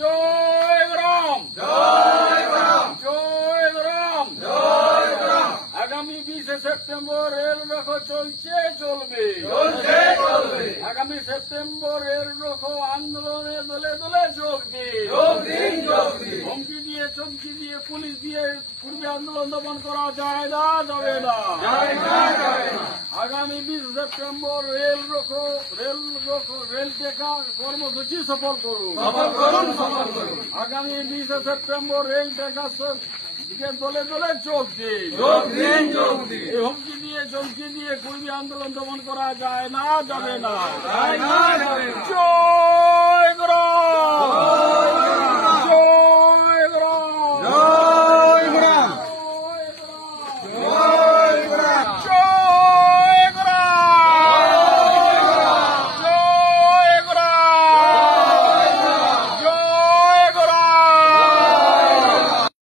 জয় রাম, জয় রাম, জয় রাম, জয় রাম। আগামী 20 September rail রোকো চলছে চলবে, চলছে চলবে। আগামী সেপ্টেম্বর রেল রোকো আন্দোলনে দলে দলে যোগ দিন, যোগ দিন, যোগ দিন। হুমকি দিয়ে চমকি দিয়ে পুলিশ দিয়ে পূর্বে আন্দোলন দমন করা যায় না, যাবে না। যায় না, যায় না। আগামী 20 সেপ্টেম্বর রেল টেকা কর্মসূচি সফল করুন, সফল করুন, সফল করুন। আগামী 20 সেপ্টেম্বর রেল টেকা দলে দলে যোগ দিন, যোগ দিন, যোগ দিন। এই হুমকি দিয়ে চমকি দিয়ে কুর্মী আন্দোলন দমন করা যায় না, যাবে না। যায় না, যাবে না। জয় রাম।